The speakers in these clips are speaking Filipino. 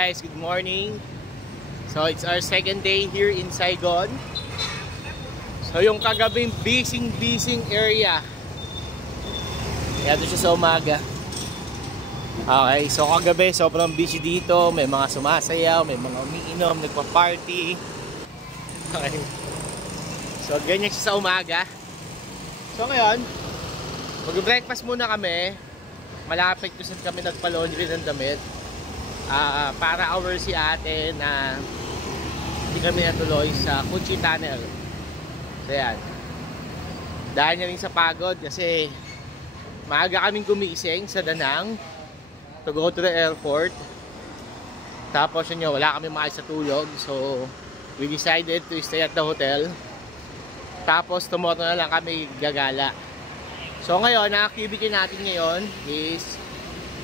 guys, good morning. So it's our second day here in Saigon. So yung kagabing busy area, kaya doon siya sa umaga. Okay, so kagabi sobrang busy dito. May mga sumasayaw, may mga umiinom, nagpa-party. Okay, so ganyan siya sa umaga. So ngayon, mag-breakfast muna kami. Malapit kasi kami nagpa-laundry ng damit. Para hour si ate na hindi kami natuloy sa Cuchi Tunnel. So yan, dahil niya rin sa pagod kasi maaga kaming gumising sa Danang to go to the airport. Tapos yun, wala kami maayos sa tulog, so we decided to stay at the hotel. Tapos tomorrow na lang kami gagala. So ngayon, ang activity natin ngayon is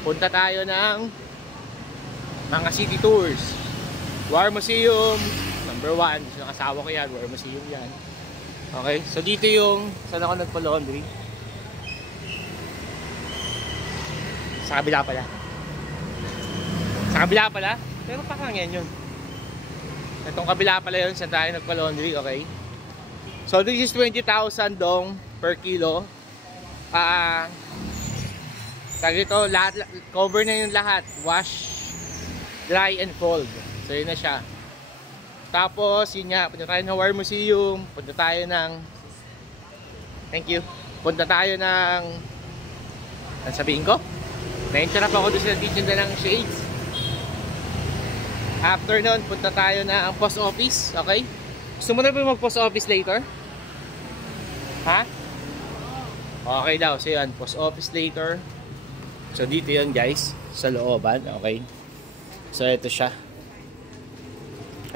punta tayo ng mga city tours. War Museum, number 1. So, asawa ko yan, War Museum yan. Okay, so dito yung saan ako nagpa-laundry. Sa kabila pala. Sa kabila pala? Pero parang yan yun. Itong kabila pala yun, saan tayo nagpa-laundry, okay? So this is 20,000 dong per kilo. Ito, lahat, cover na yung lahat. Wash, dry and fold. So yun na siya. Tapos yun nga, punta tayo ng War Museum. Punta tayo ng punta tayo ng ano sabihin ko? Na-interrupt ako doon sa nagtitinda ng shades. After nun, punta tayo ng post office. Okay? Gusto mo na ba mag-post office later? Ha? Okay daw. So yun, post office later. So dito yun guys, sa looban. Okay? So ito siya.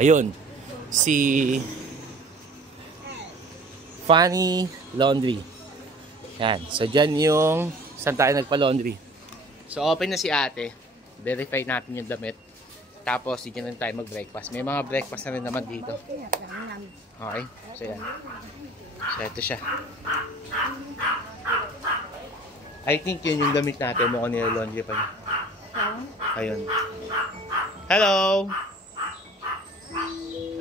Ayun, si Funny Laundry. Yan. So dyan yung saan tayo nagpa-laundry. So open na si ate. Verify natin yung damit. Tapos dyan na tayo mag-breakfast. May mga breakfast na rin naman dito. Okay. So yan. So ito siya. I think yun yung damit natin. Mukhang nila-laundry pa niya. Ayun. Hello!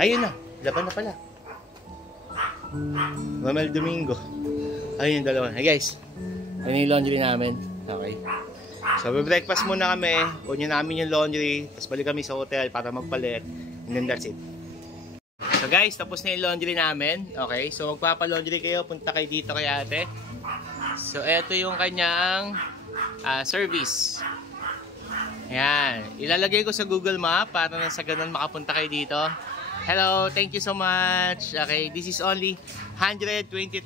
Ayun na. Laban na pala. Romel Domingo. Ayun yung dalawa. Hey guys. Ayun yung laundry namin. Okay. So, breakfast muna kami. Kunin namin yung laundry. Tapos balik kami sa hotel para magpalit. And then that's it. So guys, tapos na yung laundry namin. Okay. So, magpapalaundry kayo. Punta kayo dito kay ate. So, eto yung kanyang service. Yan. Ilalagay ko sa Google Map para na sa ganun makapunta kayo dito. Hello, thank you so much. Okay, this is only 20,000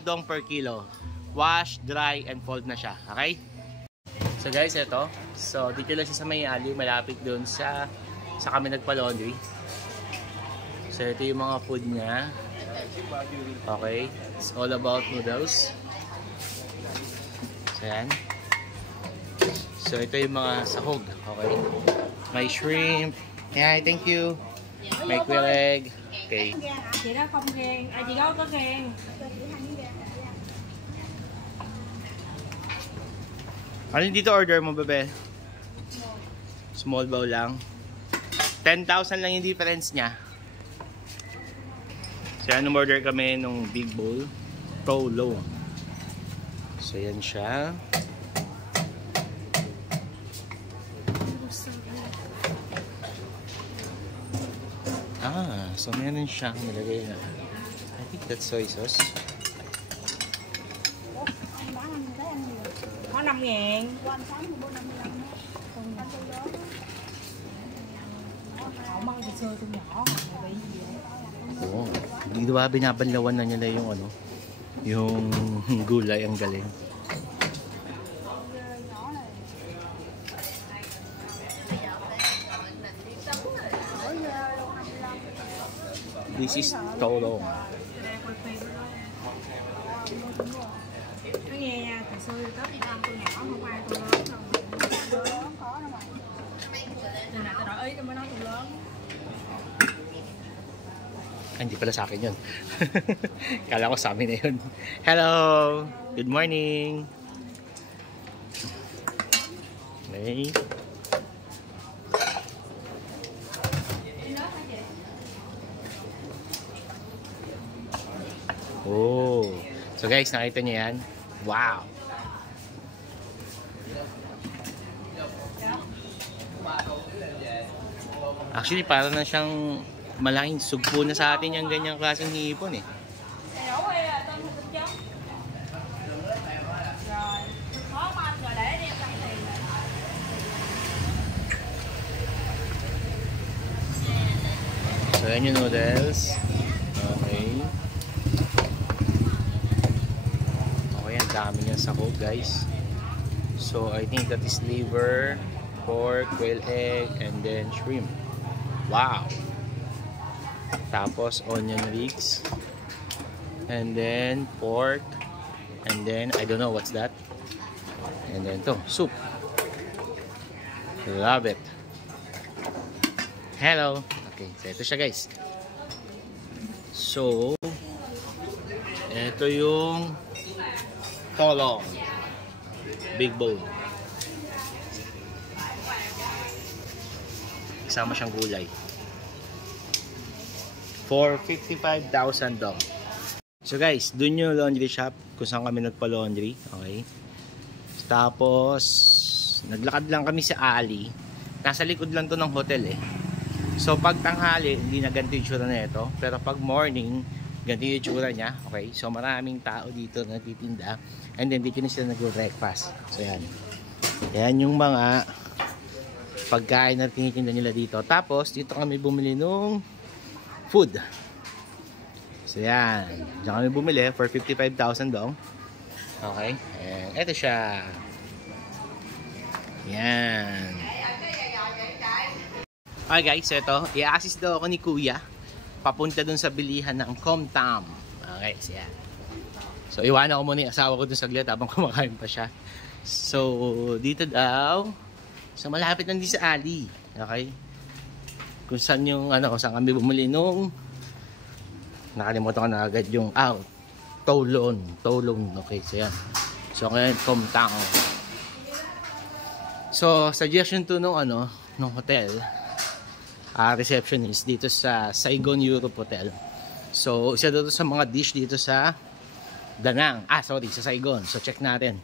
dong per kilo. Wash, dry, and fold na siya. Okay? So guys, ito. So, dito lang siya sa may alley. Malapit doon sa kami nagpa-laundry. So, ito yung mga food niya. Okay. It's all about noodles. So, yan. So, ito yung mga sahog. Okay. May shrimp. Yeah, thank you. May quail egg. Okay. Chị đó không ghen. Chị đó có ghen. Ano dito order mo, bebe? Small bowl lang. 10,000 lang yung difference niya. So, yan, order kami nung big bowl. Pro low. So, yan siya. So meron siyang nilagay na, I think that's soy sauce. Có 5.000. Oo. Di ba binabanlawan na nila yung ano, yung gulay, ang galing. This is tolong. Nói nghe nha, từ xưa tới đi ăn tôi nhỏ không ai tôi lớn đâu. Lớn có đâu mà. Lần nào tôi đổi ý tôi mới nói tôi lớn. Hindi pala sa akin yun. Kala ko sa amin na yun. Hello! Good morning! Okay. Oh. So guys, nakita niyo yan? Wow. Actually, parang na siyang malaking sugpo na sa atin yung ganyang klaseng hipon eh. So, yan yung noodles. Okay. Okay, ang dami niyang sahog, guys. So, I think that is liver, pork, quail egg, and then shrimp. Wow! Tapos, onion rings. And then, pork. And then, I don't know what's that. And then, to soup. Love it. Hello! Okay, so ito siya guys. So, ito yung tolong. Big bone. Kasama siyang gulay. For 55,000 dong. So guys, dun yung laundry shop kung saan kami nagpa-laundry. Okay. Tapos, naglakad lang kami sa alley. Nasa likod lang to ng hotel eh. So pag tanghali, hindi na ganito yung tsura na ito. Pero pag morning, ganito yung tsura niya. Okay, so maraming tao dito na nagtitinda. And then dito na sila nag-breakfast. So yan. Yan yung mga pagkain na tinitinda nila dito. Tapos dito kami bumili nung food. So yan. Diyan kami bumili for 55,000 dong. Okay. And ito siya. Yan. Okay guys, ito, i-assist daw ako ni Kuya papunta dun sa bilihan ng Comtam. Okay, so yan. So iwanan ko muna yung asawa ko dun saglit habang kumakain pa siya. So dito daw, so malapit lang din sa alley. Okay? Kung saan yung, kung saan kami bumili nung, nakalimutan ko na agad yung, Tolon. Okay, so yan. So ngayon, Comtam. So suggestion to nung, nung hotel, receptionist dito sa Saigon Europe Hotel. So, isa dito sa mga dish dito sa Danang. Sa Saigon. So, check natin.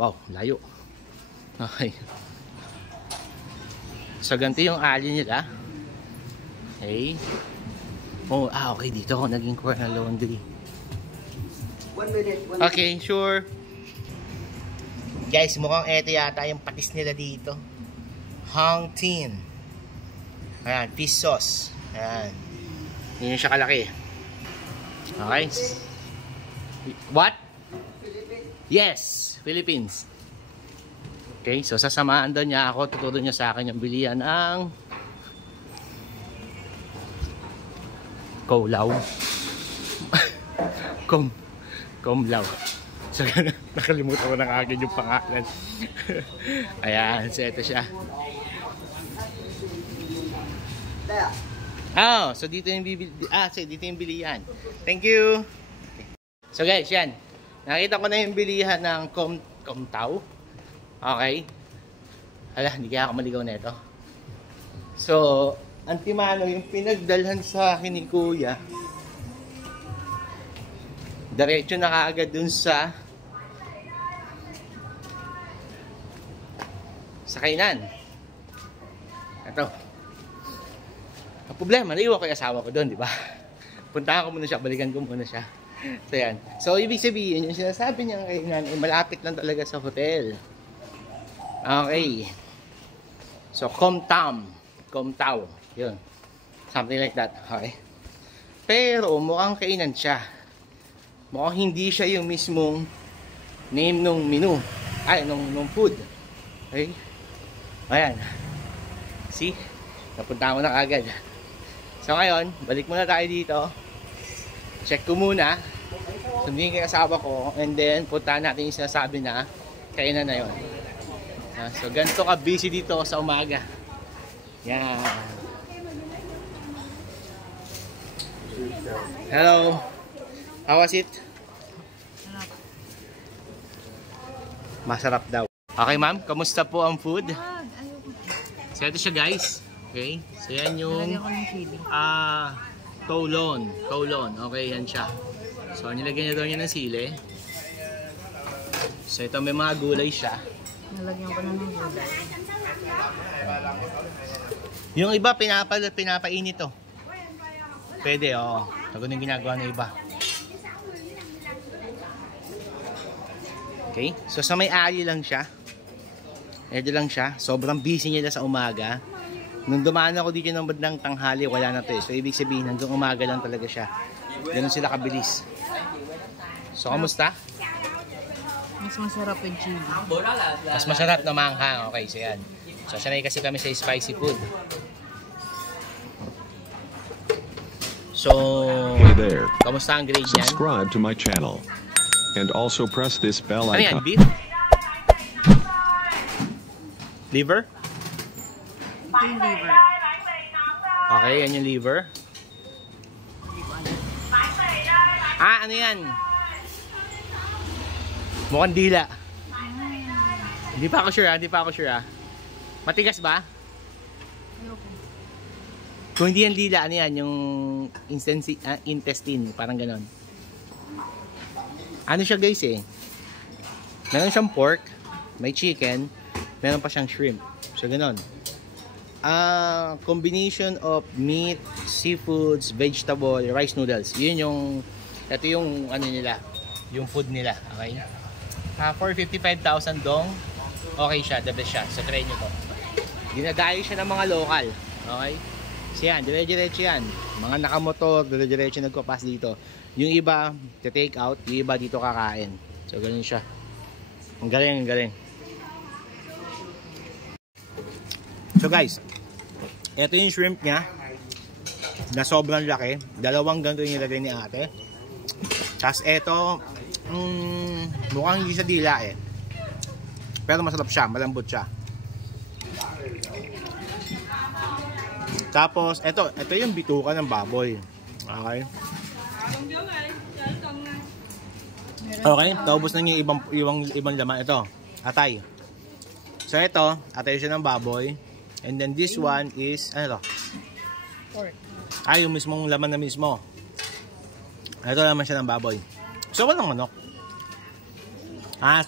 Wow, layo. Okay. So, ganito yung alley nila. Okay. Oh, okay. Dito ako naging kuha ng laundry. 1 minute. Okay, sure. Guys, mukhang eto yata yung patis nila dito. Hang Tin. Ayan, fish sauce. Ayan. Hindi siya kalaki. Okay. What? Philippines. Yes, Philippines. Okay, so sasamahan doon niya ako. Tuturo niya sa akin yung bilihan ang Kolaw. Komlaw. So, nakalimutan ko na agad yung pangalan. Ayan, so ito siya. So dito yung dito yung bilihan. Thank you. Okay. So guys, yan. Nakita ko na yung bilihan ng Comtao. Okay. Hala, hindi kaya ako maligaw na ito. So, Antimano yung pinagdalhan sa akin ni Kuya. Diretso na kaagad dun sa kainan. Ito. Ang problema, naiwan ko yung asawa ko doon, di ba? Puntahan ko muna siya, balikan ko muna siya. So yan. So ibig sabihin, yung sinasabi niya kainan ay malapit lang talaga sa hotel. Okay. So Comtao. Yun. Something like that. Okay. Pero mukhang kainan siya. Mukhang hindi siya yung mismong name nung menu. Nung food. Okay. Ayan. See? Napunta ko na agad. So ngayon, balik muna tayo dito. Check ko muna. Sundin ko yung asawa ko. And then, puntahan natin yung sinasabi na kainan na yun. So ganito ka busy dito sa umaga. Yan. Hello. How was it? Masarap daw. Okay ma'am, kamusta po ang food? So ito siya guys. Okay, so yan yung Tolon. Okay, yan siya. So, nilagyan niya daw niya ng sili. So, ito may mga gulay siya. Nalagyan ko na ng gulay. Yung iba, pinapainit to. Pwede, oo. Ito yung ginagawa ng iba. Okay? So, sa may-ari lang siya. Ito lang siya. Sobrang busy nila sa umaga. Nung dumaan ako dito ng bandang tanghali, wala na to eh. So, ibig sabihin, hanggang umaga lang talaga siya. Ganun sila kabilis. So, kamusta? Mas masarap yung chili. Mas masarap na manghang. Okay, so yan. So, sanay kasi kami sa spicy food. So, Hey there. kamusta ang grade yan? Subscribe to my channel. And also press this bell Ano yan? icon. Beef? Liver? Ito yung liver. Okay, yan yung liver. Ah, ano yan? Mukhang dila. Hindi pa ako sure ah. Matigas ba? Kung hindi yan dila, ano yan? Yung intestine, parang ganon. Ano siya guys eh? Meron siyang pork, may chicken, meron pa siyang shrimp. So ganon. Combination of meat, seafoods, vegetable, rice noodles. Yun yung, ito yung ano nila, yung food nila. Okay? For 55,000 dong, okay siya, the best siya. So try nyo to. Dinadayo siya ng mga local. Okay? So yan, dire-diretso yan. Mga nakamotor, dire-diretso nagpapas dito. Yung iba, take out, yung iba dito kakain. So ganun siya. Ang galing, ang galing. So guys, ito yung shrimp niya na sobrang laki. Dalawang ganito yung nilagay ni ate. Tapos ito, mukhang hindi sa dila eh. Pero masarap siya, malambot siya. Tapos, ito yung bituka ng baboy. Okay? Okay, taubos na niya ibang laman. Ito, atay. So ito, atay siya ng baboy. And then this one is, ano to? Pork. Yung mismong laman na mismo. Ito naman siya ng baboy. So walang manok.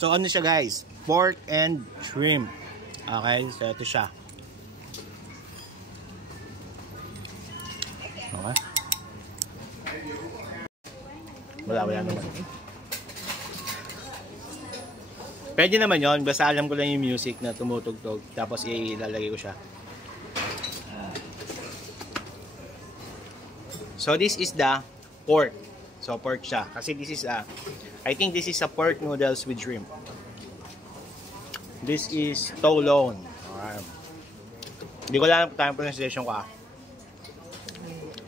So ano siya guys? Pork and shrimp. Okay, so ito siya. Okay. Wala naman. Pwede naman yon, basta alam ko lang yung music na tumutugtog, tapos ilalagay ko siya. So this is the pork. So pork siya. Kasi this is I think this is a pork noodles with shrimp. This is tolone. Okay. Hindi ko lang tayong pronunciation ko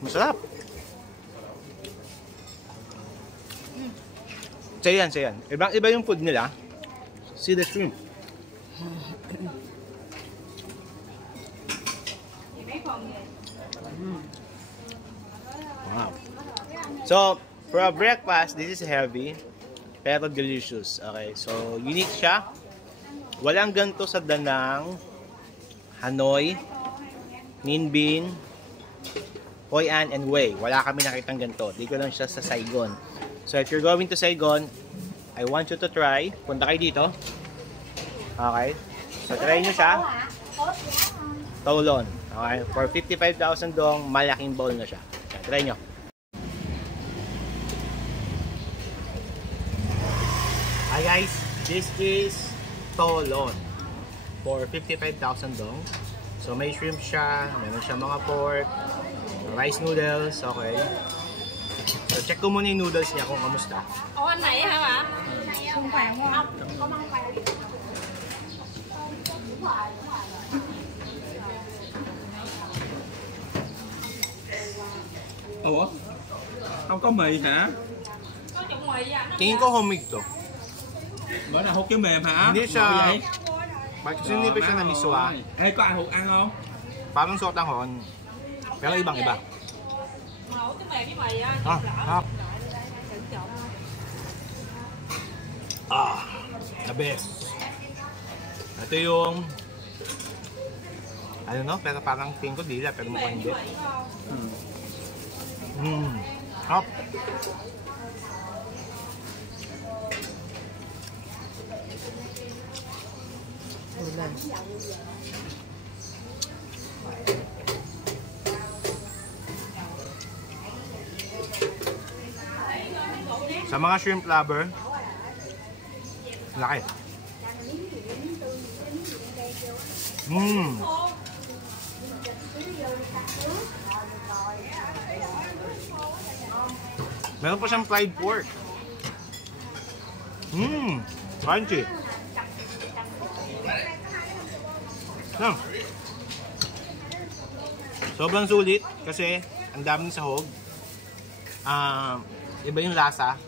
Masarap. So yan. Iba yung food nila. See the shrimp. Wow. So, for a breakfast, this is heavy pero delicious. Okay, so unique siya. Walang ganito sa Danang, Hanoi, Ninh Binh, Hoi An, and Hue. Wala kami nakitang ganito. Dito lang siya sa Saigon. So, if you're going to Saigon, I want you to try. Punta kayo dito. Okay. So, try nyo siya. Tolone. Okay. For 55,000 dong, malaking bowl na siya. So, try nyo. Hi guys. This is tolone. For 55,000 dong. So, may shrimp siya. Meron siya mga pork. Rice noodles. Okay. So, check ko muna yung noodles niya kung kamusta. Anh này hả bạn? Không phải không? Ủa? Không có mì hả? Có trộn mì à? Tingin ko homemade to. Gọi là hột cái mềm hả? Hindi siya. Ngộ vậy? Kasi hindi pa siya na miswa. Ê, có ai hột ăn không? Parang sotanghon. Pero ibang-iba. Màu cái mì với mì á. The best. Ito yung ano no, pero parang tingin ko dila, pero mukhang hindi. Hop. Ulan. Sa mga shrimp lover, laki. Meron pa siyang fried pork. Crunchy. No. Sobrang sulit kasi ang daming sahog. Iba yung lasa.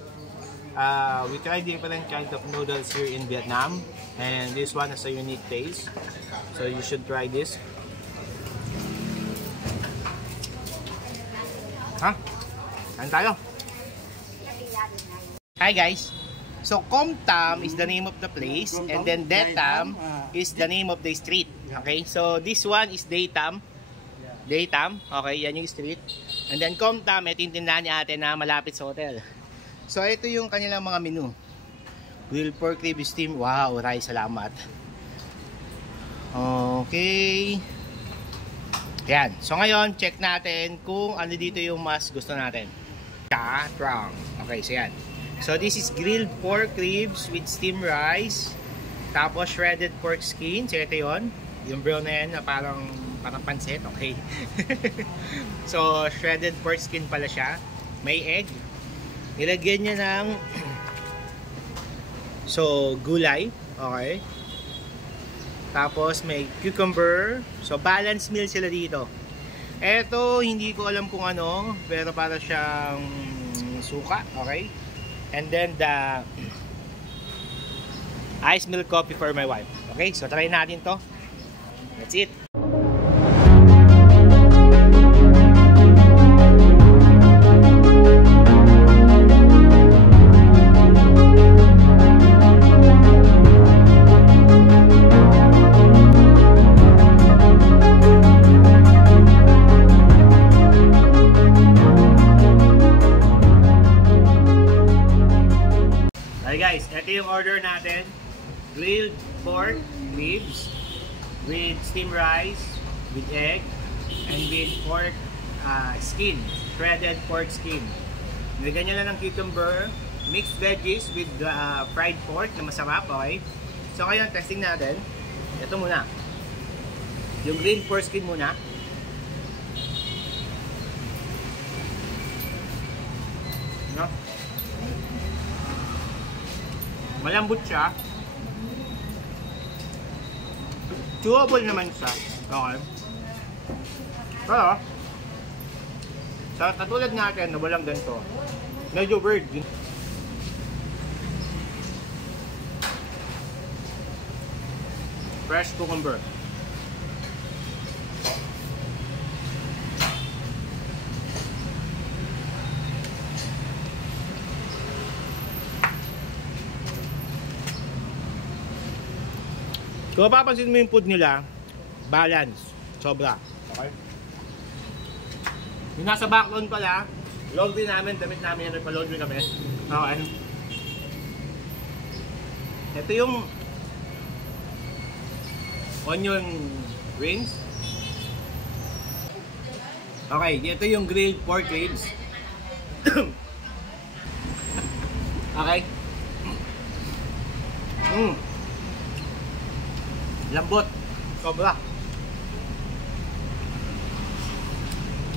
We tried different kinds of noodles here in Vietnam, and this one has a unique taste. So you should try this. Kain tayo. Hi guys. So Com Tam is the name of the place, and then Det Tam is the name of the street. Okay, so this one is Day Tam. Day Tam, okay, yan yung street. And then Com Tam, ito yung tindahan ni ate na malapit sa hotel. So ito yung kanilang mga menu. Grilled pork rib steam. Wow, Ray, salamat. Okay. Yan. So ngayon, check natin kung ano dito yung mas gusto natin. Cha-trong. Okay, so yan. So this is grilled pork ribs with steamed rice. Tapos shredded pork skin. So ito yun. Yung brown na yan na parang pansit. Okay. So shredded pork skin pala siya. May egg. Nilagyan niya ng gulay. Okay. Tapos may cucumber. So balanced meal sila dito. Ito hindi ko alam kung ano, pero para siyang suka. Okay. And then the ice milk coffee for my wife. Okay, so try natin to. That's it. Guys, ito yung order natin. Grilled pork ribs with steamed rice, with egg, and with pork skin, shredded pork skin. Nilagyan nyo lang ng cucumber, mixed veggies with fried pork na masarap, okay? So ngayon, testing natin. Ito muna. Yung grilled pork skin muna. No? Malambot siya. Chewable naman siya. Okay. Pero sa katulad natin na walang ganito, medyo weird. Fresh cucumber. Kung mapapansin mo yung food nila, balance. Sobra. Okay? Yung nasa background pala, laundry namin, damit namin yan, nagpa-laundry kami. Okay. Ito yung onion rings. Okay, ito yung grilled pork ribs. Okay. Lambot. Sobra.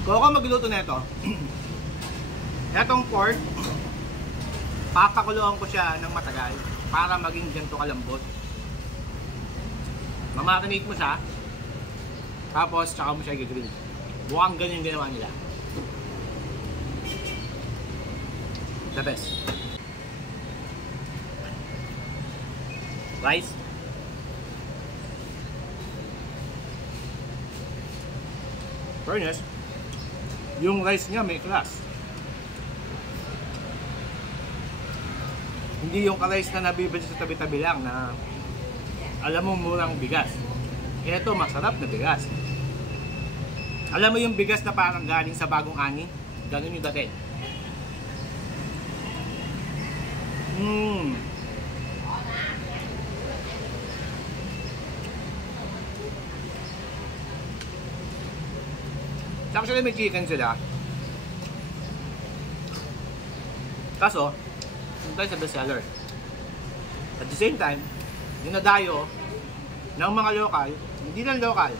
Kung ako magluto na ito, etong pork, papakuluan ko siya ng matagal para maging ganito kalambot. Mamarinate mo siya, tapos tsaka mo siya i-grill. Bukhang ganyan yung ginawa nila. The best. Rice. Fairness, yung rice niya may class. Hindi yung ka-rice na nabibili sa tabi-tabi lang na alam mo murang bigas. Ito masarap na bigas. Alam mo yung bigas na parang galing sa bagong ani? Ganun yung dati. Actually, may chicken sila. Kaso, hindi tayo sa bestseller. At the same time, dinadayo ng mga lokal, hindi lang lokal.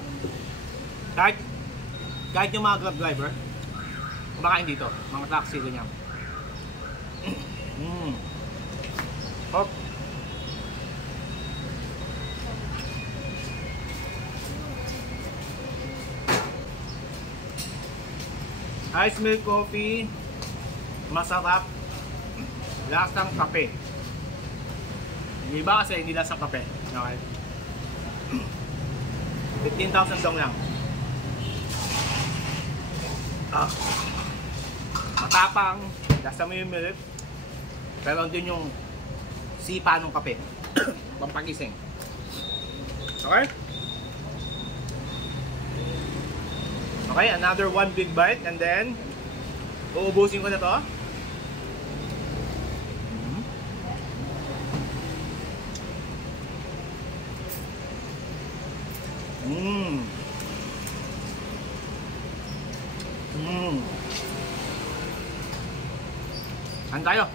Kahit yung mga grab driver, kumakain dito, mga taxi, ganyan. Hop. Ice milk coffee, masarap, lasang kape. Yung iba kasi hindi lasang kape. Okay. 15,000 dong lang. Matapang, lasa mo yung milk, pero din yung sipa ng kape. Pampagising. Okay? Okay, another one big bite and then uubusin ko na to. Kain tayo.